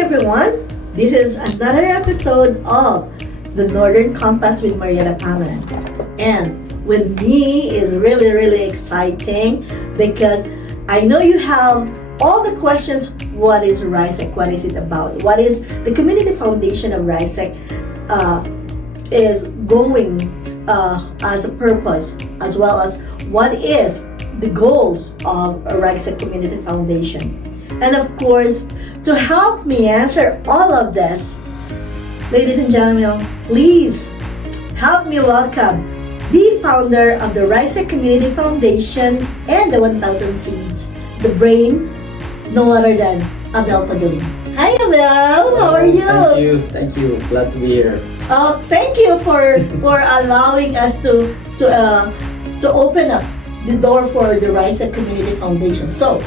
Everyone, this is another episode of the Northern Compass with Marietta Pangan, and with me is really exciting because I know you have all the questions. What is RISEC? What is it about? What is the community foundation of RISEC is going as a purpose, as well as what is the goals of a RISEC community foundation? And of course, to help me answer all of this, ladies and gentlemen, please help me welcome the founder of the RISEC Community Foundation and the 1000 Seeds, the brain, no other than Abel Pagaling. Hi Abel, how are you? Thank you. Glad to be here. Oh, thank you for allowing us to open up the door for the RISEC Community Foundation. So,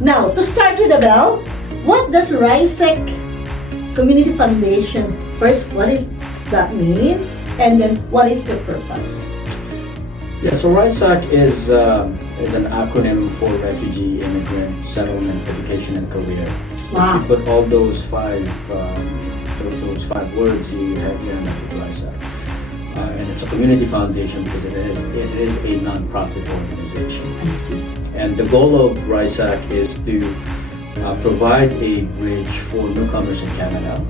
now to start with Abel, what does RISEC Community Foundation, first, what does that mean? And then, what is the purpose? Yeah, so RISEC is an acronym for Refugee, Immigrant, Settlement, Education, and Career. Wow. If you put all those five words, you have RISEC. And it's a community foundation because it is a non-profit organization. I see. And the goal of RISEC is to provide a bridge for newcomers in Canada,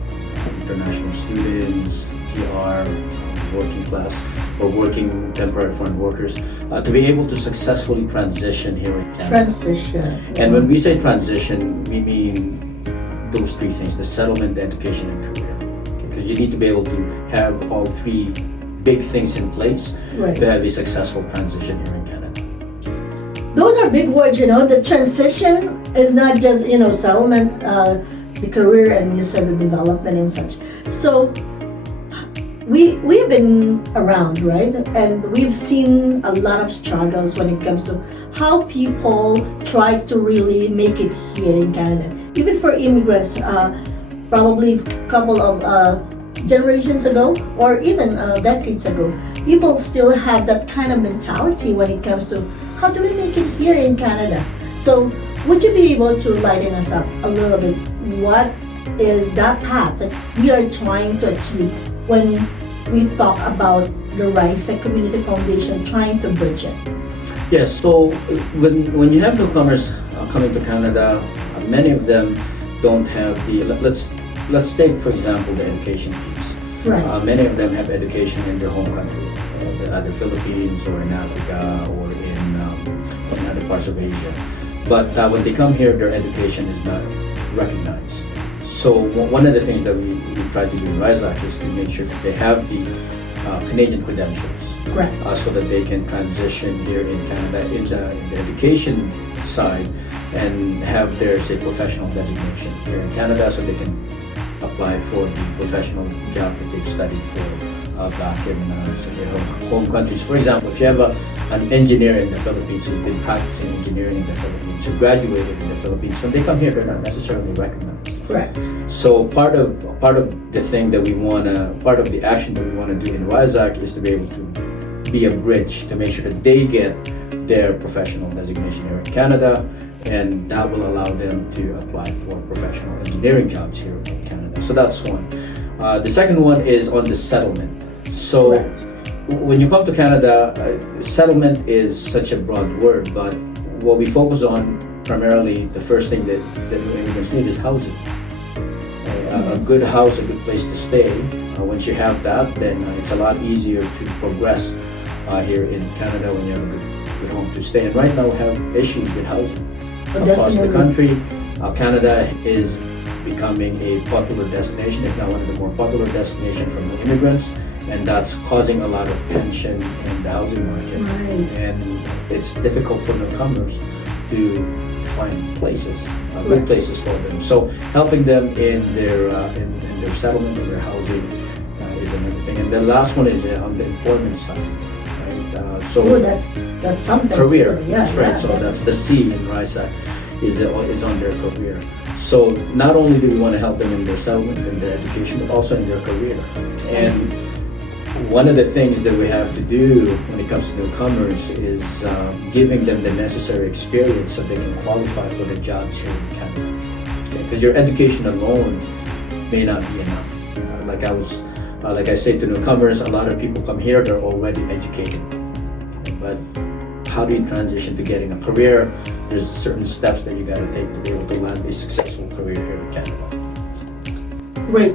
international students, PR, working class, or working temporary foreign workers, to be able to successfully transition here in Canada. Transition. And when we say transition, we mean those three things: the settlement, the education, and career. Because you need to be able to have all three big things in place to have a successful transition here in Canada. Those are big words, the transition is not just, settlement, the career, and you said the development and such. So, we have been around, right? And we've seen a lot of struggles when it comes to how people try to really make it here in Canada. Even for immigrants, probably a couple of generations ago, or even decades ago, people still have that kind of mentality when it comes to how do we make it here in Canada. So would you be able to lighten us up a little bit? What is that path that we are trying to achieve when we talk about the RISEC Community Foundation trying to bridge it? Yes, so when you have newcomers coming to Canada, many of them don't have the, let's take for example the education piece. Right. Many of them have education in their home country, the Philippines or in Africa or in other parts of Asia. But when they come here, their education is not recognized. So one of the things that we try to do in RISEC is to make sure that they have the Canadian credentials, so that they can transition here in Canada in the education side and have their, say, professional designation here in Canada, so they can apply for the professional job that they've studied for back in their home countries. For example, if you have an engineer in the Philippines who's been practicing engineering in the Philippines, who graduated in the Philippines, when they come here, they're not necessarily recognized. Correct. So part of the thing that part of the action that we wanna do in RISEC is to be able to be a bridge to make sure that they get their professional designation here in Canada, and that will allow them to apply for professional engineering jobs here in Canada. So that's one. The second one is on the settlement. So when you come to Canada, settlement is such a broad word, but what we focus on primarily, the first thing that new immigrants need is housing. A good house, a good place to stay. Once you have that, then it's a lot easier to progress here in Canada when you have a good home to stay. And right now we have issues with housing across the country. Canada is becoming a popular destination, if not one of the more popular destinations for new immigrants, and that's causing a lot of tension in the housing market. And it's difficult for newcomers to find places, good places for them. So helping them in their settlement, in their housing, is another thing. And the last one is on the employment side. Right? Oh, that's something. Career. Yeah, that's right. So that's the C in RISEC is on their career. So not only do we want to help them in their settlement and their education, but also in their career. And one of the things that we have to do when it comes to newcomers is giving them the necessary experience so they can qualify for the jobs here in Canada. Because your education alone may not be enough. Like I say to newcomers, a lot of people come here, they're already educated. But how do you transition to getting a career? There's certain steps that you got to take to be able to land a successful career here in Canada. Great.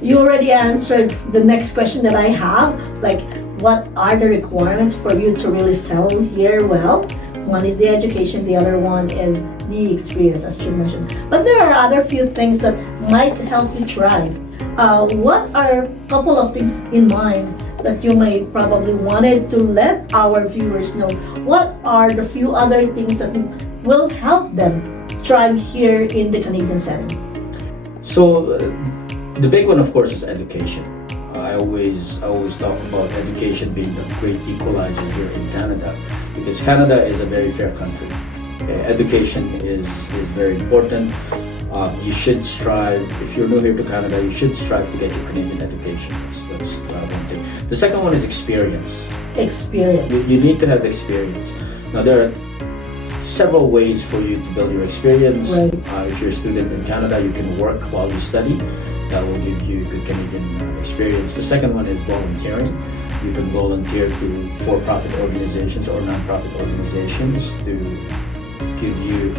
You already answered the next question that I have, like what are the requirements for you to really settle here well? One is the education, the other one is the experience, as you mentioned. But there are other few things that might help you thrive. What are a couple of things in mind that you may probably wanted to let our viewers know? What are the few other things that will help them thrive here in the Canadian setting? So the big one, of course, is education. I always talk about education being the great equalizer here in Canada, because Canada is a very fair country. Education is very important. You should strive, if you're new here to Canada, you should strive to get your Canadian education. That's one thing. The second one is experience. Experience. You need to have experience. Now, there are several ways for you to build your experience. Right. If you're a student in Canada, you can work while you study. That will give you good Canadian experience. The second one is volunteering. You can volunteer to for-profit organizations or non-profit organizations to give you,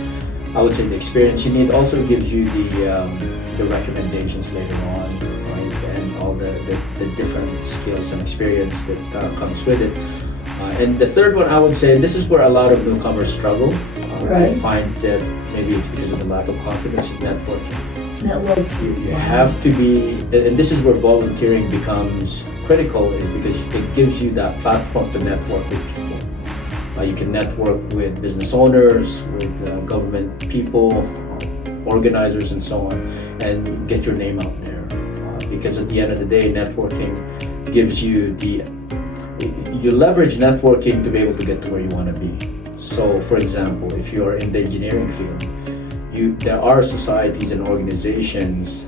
I would say, the experience you need. Also gives you the recommendations later on, right? And all the different skills and experience that comes with it. And the third one, I would say, this is where a lot of newcomers struggle. Right. I find that maybe it's because of the lack of confidence in networking. You have to be, and this is where volunteering becomes critical, is because it gives you that platform to network with people. You can network with business owners, with government people, organizers, and so on, and get your name out there. Because at the end of the day, networking gives you you leverage networking to be able to get to where you want to be. So, for example, if you're in the engineering field, there are societies and organizations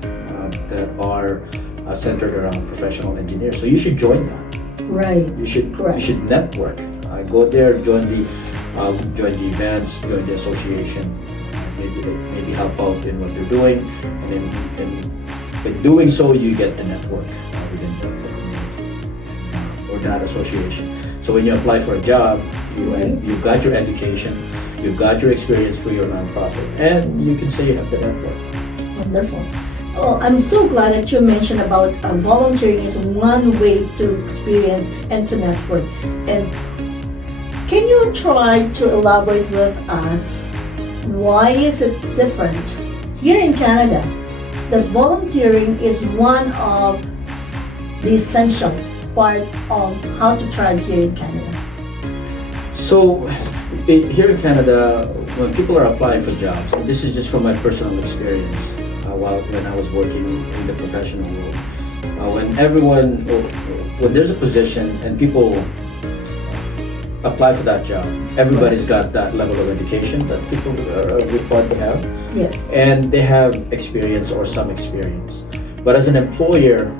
that are centered around professional engineers. So you should join that. Right. You should network. Go there, join the events, join the association. Maybe help out in what they're doing, and then by doing so, you get the network within the community or that association. So when you apply for a job, you've got your education, you've got your experience for your nonprofit, and you can say you have the network. Wonderful. Oh, I'm so glad that you mentioned about volunteering is one way to experience and to network. And can you try to elaborate with us why is it different here in Canada that volunteering is one of the essential part of how to thrive here in Canada? So here in Canada, when people are applying for jobs, and this is just from my personal experience when I was working in the professional world, when there's a position and people apply for that job, everybody's got that level of education that people are required to have. Yes. And they have experience or some experience. But as an employer,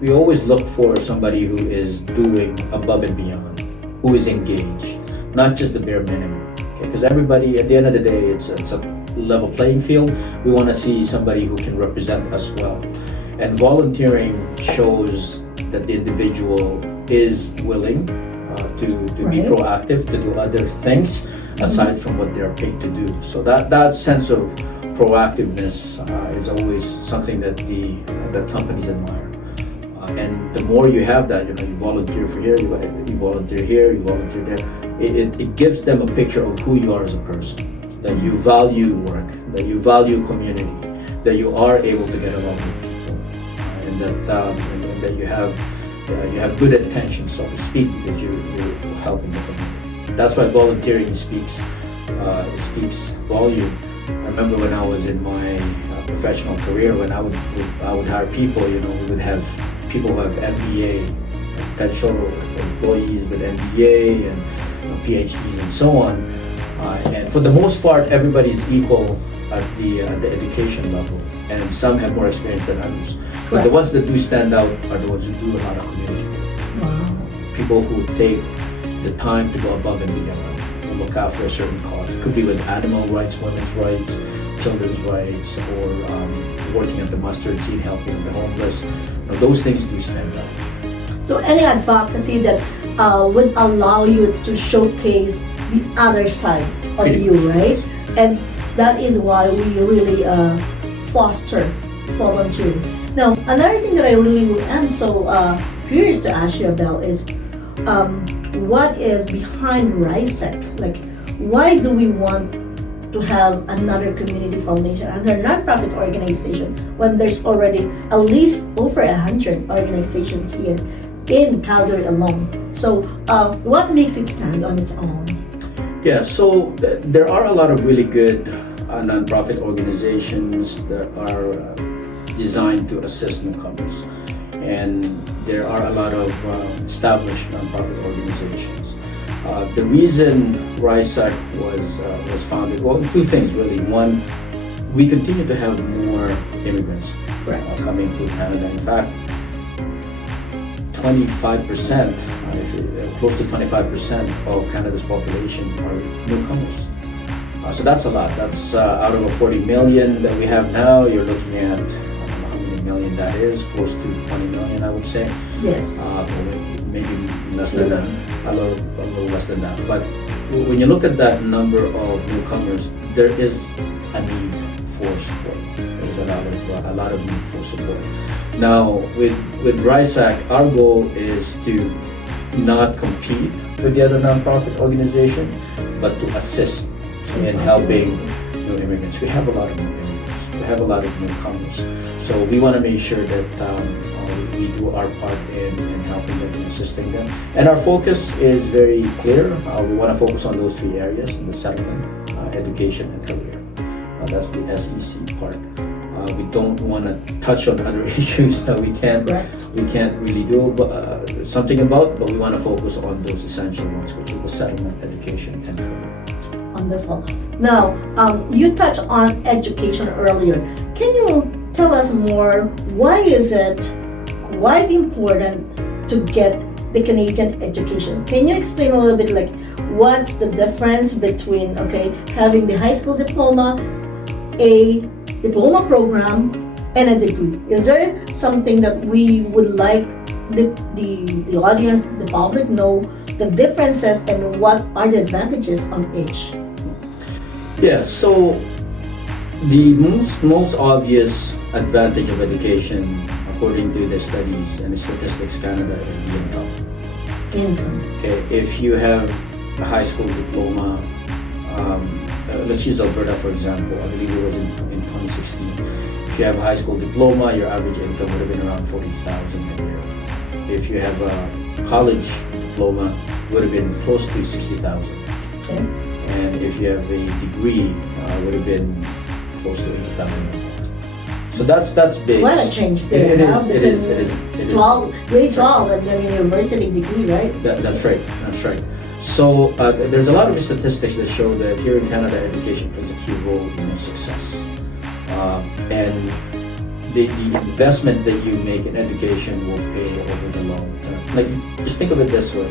we always look for somebody who is doing above and beyond, who is engaged, not just the bare minimum. Because everybody, at the end of the day, it's a level playing field. We want to see somebody who can represent us well. And volunteering shows that the individual is willing to be proactive, to do other things aside from what they're paid to do. So that sense of proactiveness is always something that companies admire. And the more you have that, you volunteer for here, you volunteer here, you volunteer there. It gives them a picture of who you are as a person, that you value work, that you value community, that you are able to get along with people, and that you have good intentions, so to speak, because you're helping the community. That's why volunteering speaks it speaks volume. I remember when I was in my professional career, when I would hire people, we would have people who have MBA, potential employees with MBA and PhDs and so on. And for the most part, everybody's equal at the education level, and some have more experience than others. But the ones that do stand out are the ones who do a lot of community. Wow. People who take the time to go above and beyond, to look after a certain cause. It could be with animal rights, women's rights, children's rights, or working at the mustard seed, helping the homeless. Those things do stand out. So any advocacy that would allow you to showcase the other side of you, right? And that is why we really foster volunteering. Now, another thing that I really am so curious to ask you about is what is behind RISEC? Like, why do we want to have another community foundation, another nonprofit organization, when there's already at least over 100 organizations here in Calgary alone? So, what makes it stand on its own? Yeah, so there are a lot of really good nonprofit organizations that are designed to assist newcomers, and there are a lot of established nonprofit organizations. The reason RISEC was founded, well, two things really. One, we continue to have more immigrants coming to Canada. In fact, 25%, close to 25% of Canada's population are newcomers. So that's a lot. That's out of a 40 million that we have now. You're looking at, I don't know how many million that is, close to 20 million, I would say. Yes. Maybe less than that, a little less than that. But when you look at that number of newcomers, there is a need for support. There's a lot of need for support. Now, with RISEC, our goal is to not compete with the other nonprofit organization, but to assist in helping new immigrants. We have a lot of new immigrants. We have a lot of newcomers. So we want to make sure that we do our part in helping them and assisting them. And our focus is very clear. We want to focus on those three areas: the settlement, education, and career. That's the SEC part. We don't want to touch on other issues that we can't really do something about, but we want to focus on those essential ones, which is the settlement, education, and career. Wonderful. Now, you touched on education earlier. Can you tell us more? Why is it quite important to get the Canadian education? Can you explain a little bit, like, what's the difference between having the high school diploma, a diploma program, and a degree? Is there something that we would like the audience, the public, know the differences and what are the advantages of each? Yeah, so the most obvious advantage of education, according to the studies and the Statistics Canada, is the income. Okay, if you have a high school diploma, let's use Alberta for example. I believe it was in 2016. If you have a high school diploma, your average income would have been around 40,000 a year. If you have a college diploma, it would have been close to 60,000. Okay. And if you have a degree, it would have been close to 80,000. So that's big. What a change there. It is. 12, grade 12, and then university degree, right? That's right. So there's a lot of statistics that show that here in Canada, education plays a key role in success. And the investment that you make in education will pay over the long term. Like, just think of it this way.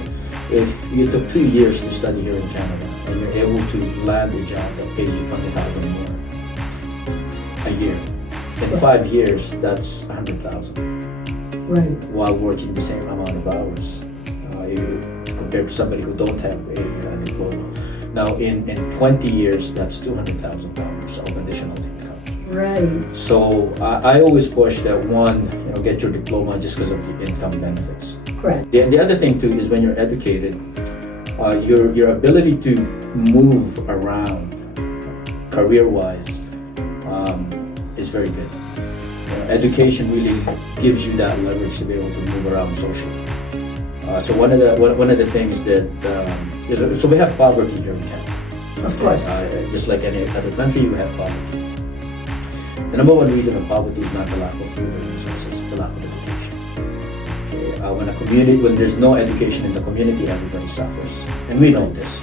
If you took 2 years to study here in Canada and you're able to land a job that pays you 20,000 more a year, in 5 years, that's 100,000. Right. While working the same amount of hours, compared to somebody who don't have a diploma. Now, in 20 years, that's $200,000 of additional income. Right. So I always push that one, get your diploma just because of the income benefits. Correct. The other thing too is when you're educated, your ability to move around career-wise is very good. Education really gives you that leverage to be able to move around socially. So one of the things that so we have poverty here in Canada. Of course. Just like any other country, you have poverty. The number one reason of poverty is not the lack of food or resources, it's the lack of education. When there's no education in the community, everybody suffers. And we know this.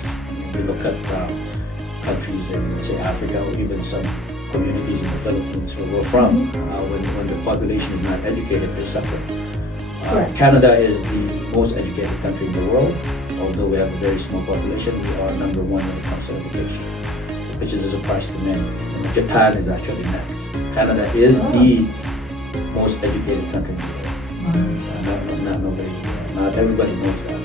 We look at countries in, let's say, Africa, or even some communities in the Philippines where we're from. When the population is not educated, they suffer. Right. Canada is the most educated country in the world. Although we have a very small population, we are number one when it comes to education, which is a surprise to many. Japan is actually next. Canada is the most educated country in the world. Not everybody knows that.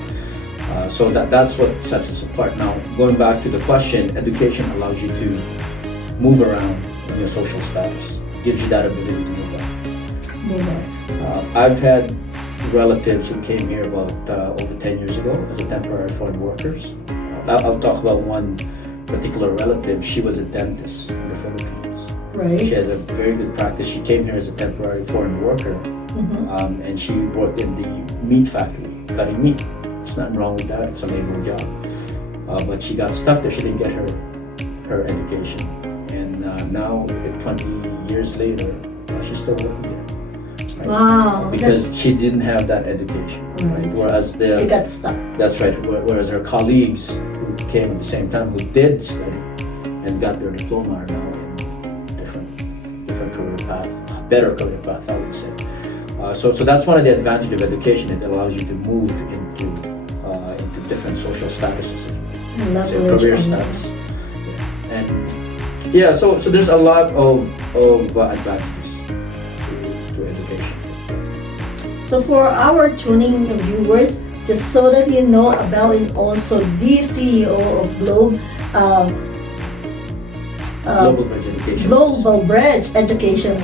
So that's what sets us apart. Now, going back to the question, education allows you to move around in your social status, gives you that ability to move on. I've had relatives who came here about over 10 years ago as a temporary foreign workers. I'll talk about one particular relative. She was a dentist in the Philippines. Right. She has a very good practice. She came here as a temporary foreign worker, and she worked in the meat factory, cutting meat. There's nothing wrong with that. It's a labor job. But she got stuck there. She didn't get her education. And now, 20 years later, she's still working there. Right? Wow. Because she didn't have that education. Right? Whereas she got stuck. That's right. Whereas her colleagues who came at the same time, who did study and got their diploma, are now in different career path, better career path, I would say. So that's one of the advantages of education. It allows you to move into different social statuses, career status. And so there's a lot of advantages to education. So for our tuning viewers, just so that you know, Abel is also the CEO of Global Bridge Education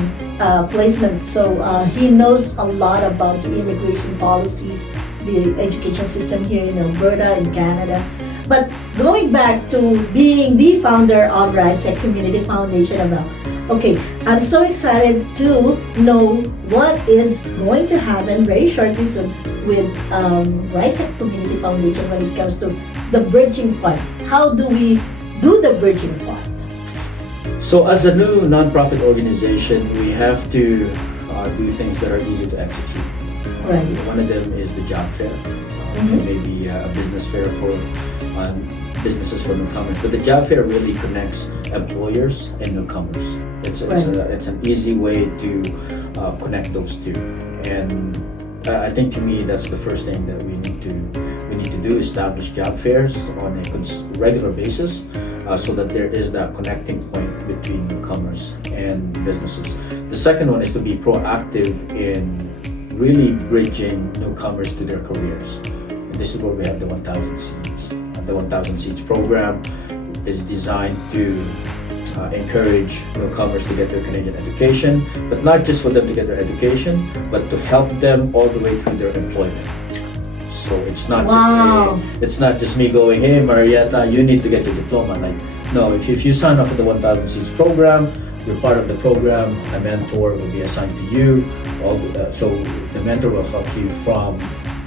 Placement. So he knows a lot about the immigration policies, the education system here in Alberta and Canada. But going back to being the founder of RISEC Community Foundation, Abel, okay, I'm so excited to know what is going to happen very shortly soon with RISEC Community Foundation when it comes to the bridging part. How do we do the bridging part? So as a new nonprofit organization, we have to do things that are easy to execute. Right. One of them is the job fair. Maybe a business fair for businesses for newcomers. But the job fair really connects employers and newcomers. It's an easy way to connect those two. And I think to me that's the first thing that we need to do: establish job fairs on a regular basis, so that there is that connecting point between newcomers and businesses. The second one is to be proactive in really bridging newcomers to their careers. And this is where we have the 1,000 Seeds. The 1,000 Seeds program is designed to encourage newcomers to get their Canadian education, but not just for them to get their education, but to help them all the way through their employment. So it's not just me going, hey Marietta, you need to get your diploma. Like, no, if you sign up for the 1,000 Seeds program, you're part of the program. A mentor will be assigned to you. So the mentor will help you from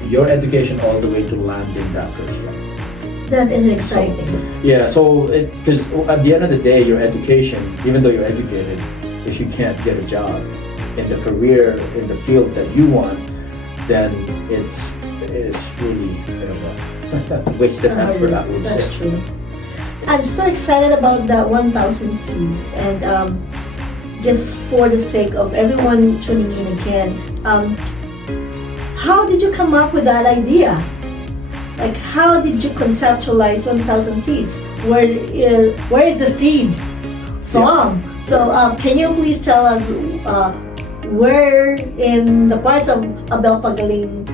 your education all the way to landing that first job. That is exciting. Because at the end of the day, your education, even though you're educated, if you can't get a job in the career, in the field that you want, then it's really a wasted effort, I would say. That's true. I'm so excited about the 1,000 Seeds, and just for the sake of everyone tuning in again, how did you come up with that idea? Like, how did you conceptualize 1,000 Seeds? Where is the seed from? Yeah. So can you please tell us where in the parts of Abel Pagaling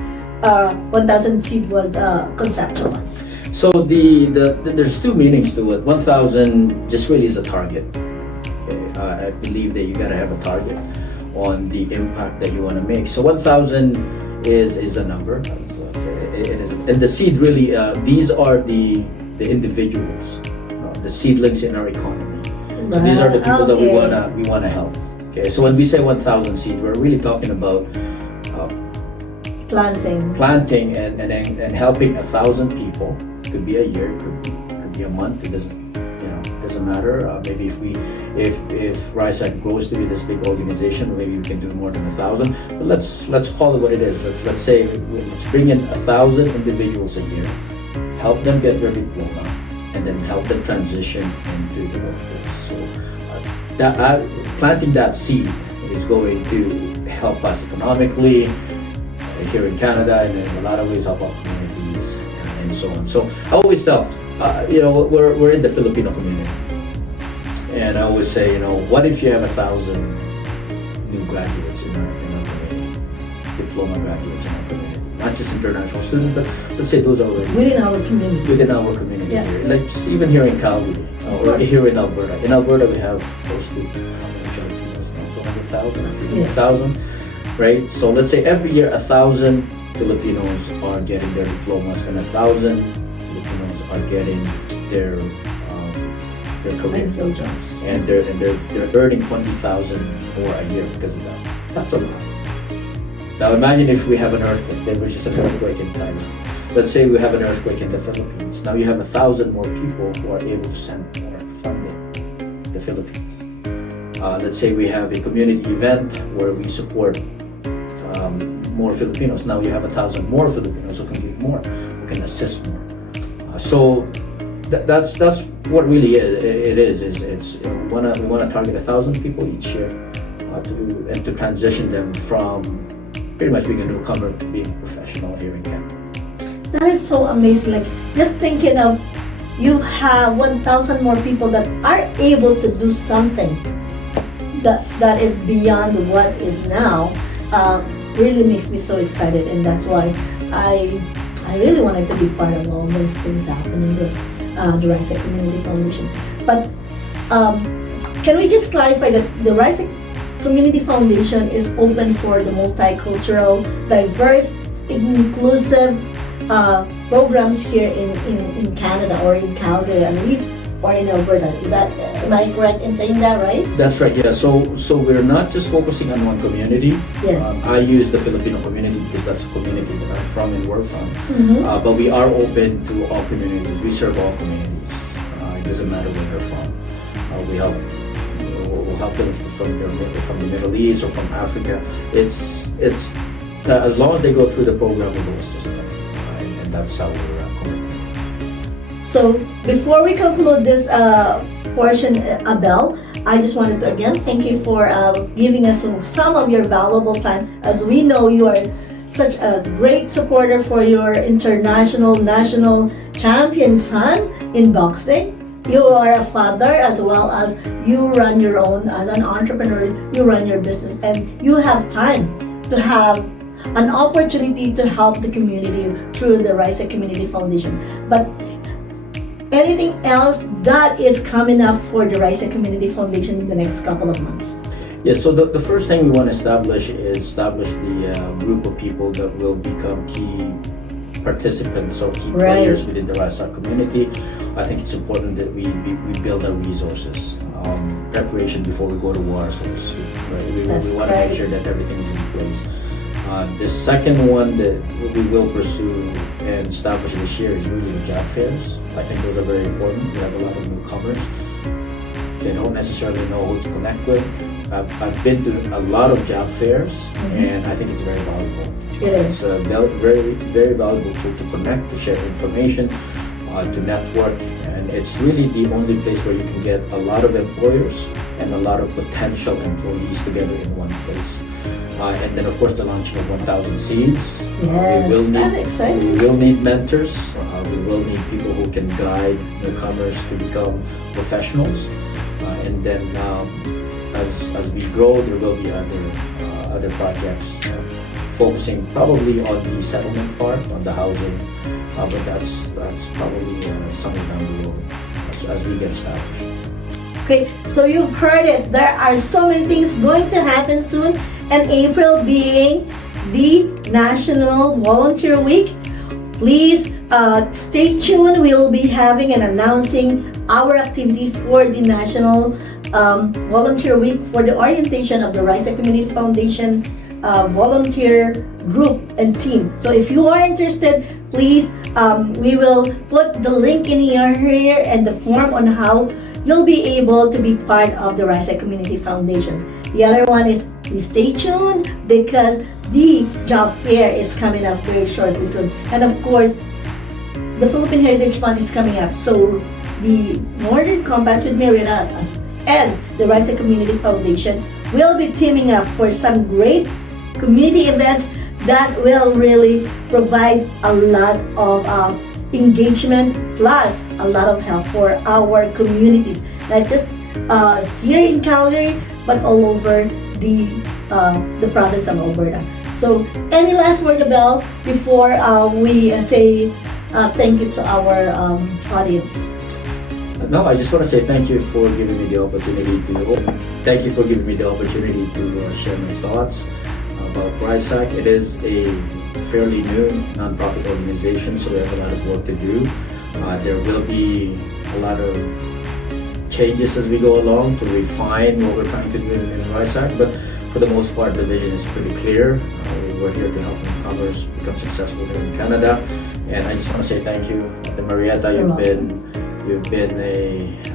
1,000 Seed was conceptualized? So there's two meanings to it. 1,000 just really is a target. Okay? I believe that you gotta have a target on the impact that you want to make. So 1,000 is a number. It is, and the seed really. These are the individuals, the seedlings in our economy. So these are the people that we wanna help. Okay. So when we say 1,000 seed, we're really talking about planting and helping 1,000 people. Could be a year, could be a month. It doesn't. doesn't matter. Maybe if RISEC grows to be this big organization, maybe we can do more than 1,000. But let's call it what it is. Let's say let's bring in 1,000 individuals a year, help them get their diploma, and then help them transition into the workforce. So planting that seed is going to help us economically here in Canada, and in a lot of ways help our communities and so on. So I always tell, we're in the Filipino community, and I always say, what if you have 1,000 new graduates in our community, diploma graduates in our community, not just international students, but let's say those are within our community. Yeah. Here, like just even here in Calgary or here in Alberta. In Alberta, we have close to how many Filipinos now? 200,000 or 300,000. Right? So let's say every year 1,000 Filipinos are getting their diplomas and 1,000 Filipinos are getting their career jobs. And they're earning 20,000 more a year because of that. That's a lot. Now imagine if we have an earthquake, there was just an earthquake in Thailand. Let's say we have an earthquake in the Philippines. Now you have 1,000 more people who are able to send more funding to the Philippines. Let's say we have a community event where we support more Filipinos. Now you have 1,000 more Filipinos who can give more, who can assist more. So that's what really it is. We wanna target 1,000 people each year to transition them from pretty much being a newcomer to being a professional here in Canada. That is so amazing. Like just thinking of you have 1,000 more people that are able to do something that is beyond what is now. Really makes me so excited, and that's why I really wanted to be part of all those things happening with the RISEC Community Foundation. But can we just clarify that the RISEC Community Foundation is open for the multicultural, diverse, inclusive programs here in Canada or in Calgary at least, or in Alberta? Am I correct in saying that, right? That's right, yeah. So we're not just focusing on one community. Yes. I use the Filipino community because that's the community that I'm from and we're from. Mm-hmm. But we are open to all communities. We serve all communities. It doesn't matter where they're from. We'll help them from the Middle East or from Africa. It's as long as they go through the program, we will assist them. And that's how we're committed. So before we conclude this portion, Abel, I just wanted to again thank you for giving us some of your valuable time. As we know, you are such a great supporter for your international, national champion son in boxing. You are a father as well as you run your own, as an entrepreneur, you run your business, and you have time to have an opportunity to help the community through the RISEC Community Foundation. But anything else that is coming up for the RISEC Community Foundation in the next couple of months? Yeah, so the first thing we want to establish the group of people that will become key participants or key players within the RISEC community. I think it's important that we build our resources, preparation before we go to war, so to speak. Right? We want to make sure that everything is in place. The second one that we will pursue and establish this year is really the job fairs. I think those are very important. We have a lot of newcomers. They don't necessarily know who to connect with. I've been to a lot of job fairs, and I think it's very valuable. It's a very, very valuable tool to connect, to share information, to network, and it's really the only place where you can get a lot of employers and a lot of potential employees together in one place. And then, of course, the launching of 1,000 seeds. Yes, we will need mentors. We will need people who can guide newcomers to become professionals. And then, as we grow, there will be other projects focusing probably on the settlement part, on the housing. But that's probably somewhere down the road as we get established. Okay, so you've heard it. There are so many things going to happen soon, and April being the National Volunteer Week. Please stay tuned. We will be having and announcing our activity for the National Volunteer Week for the orientation of the RISEC Community Foundation volunteer group and team. So if you are interested, please, we will put the link in here and the form on how you'll be able to be part of the RISEC Community Foundation. The other one is, please stay tuned because the job fair is coming up very shortly soon. And of course, the Philippine Heritage Fund is coming up. So the Northern Compass with Marietta and the RISEC Community Foundation will be teaming up for some great community events that will really provide a lot of engagement plus a lot of help for our communities, not just here in Calgary but all over the province of Alberta. So any last word, Abel, before we say thank you to our audience? No, I just want to say thank you for giving me the opportunity to share my thoughts about RISEC. It is a fairly new nonprofit organization, so we have a lot of work to do. There will be a lot of changes as we go along to refine what we're trying to do in RISEC, but for the most part, the vision is pretty clear. We're here to help newcomers become successful here in Canada, and I just want to say thank you, Marietta. You've been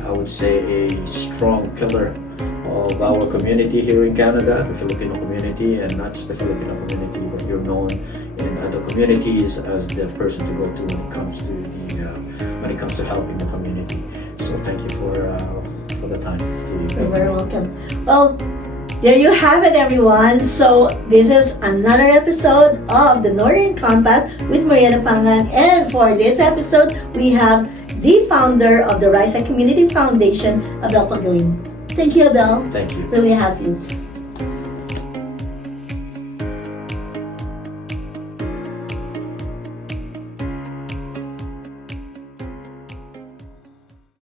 I would say, a strong pillar of our community here in Canada, the Filipino community, and not just the Filipino community, but you're known in other communities as the person to go to when it comes to helping the community. So thank you for the time. You're very welcome. Well, there you have it, everyone. So this is another episode of the Northern Compass with Marietta Pangan, and for this episode, we have the founder of the RISEC Community Foundation, Abel Pagaling. Thank you, Abel. Thank you. Really happy.